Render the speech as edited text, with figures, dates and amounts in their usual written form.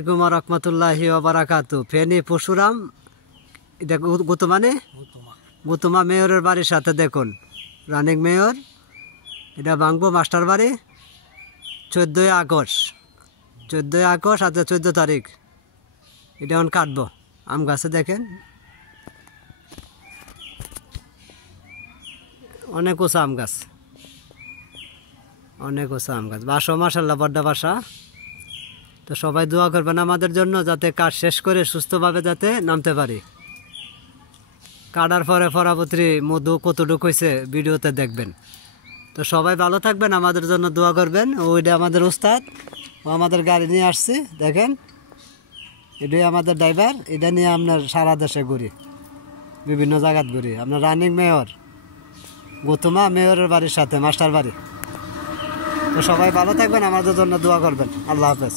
আসসালামু রহমতুল্লাহি ওয়া বারাকাতু। ফেনী পরশুরাম, এটা গুতুমা মেয়রের বাড়ির সাথে দেখুন রানিং মেয়র। এটা বাংবো মাস্টার বাড়ি। 14 আগস্ট আজকে 14 তারিখ। এটা এখন কাটবো আম গাছে, দেখেন অনেক উঁচা আম গাছ, বাসা মাশাআল্লাহ বড্ডা বাসা। তো সবাই দোয়া করবেন আমাদের জন্য, যাতে কাজ শেষ করে সুস্থভাবে যাতে নামতে পারি। কাটার পরে পরবর্তী মধু কতটুকু হয়েছে ভিডিওতে দেখবেন। তো সবাই ভালো থাকবেন, আমাদের জন্য দোয়া করবেন। ওইটা আমাদের উস্তাদ, ও আমাদের গাড়ি নিয়ে আসছে, দেখেন এটাই আমাদের ড্রাইভার। এটা নিয়ে আপনার সারা দেশে ঘুরি, বিভিন্ন জায়গায় ঘুরি। আপনার রানিং মেয়র গুতুমা মেয়রের বাড়ির সাথে মাস্টার বাড়ি। তো সবাই ভালো থাকবেন, আমাদের জন্য দোয়া করবেন। আল্লাহ হাফেজ।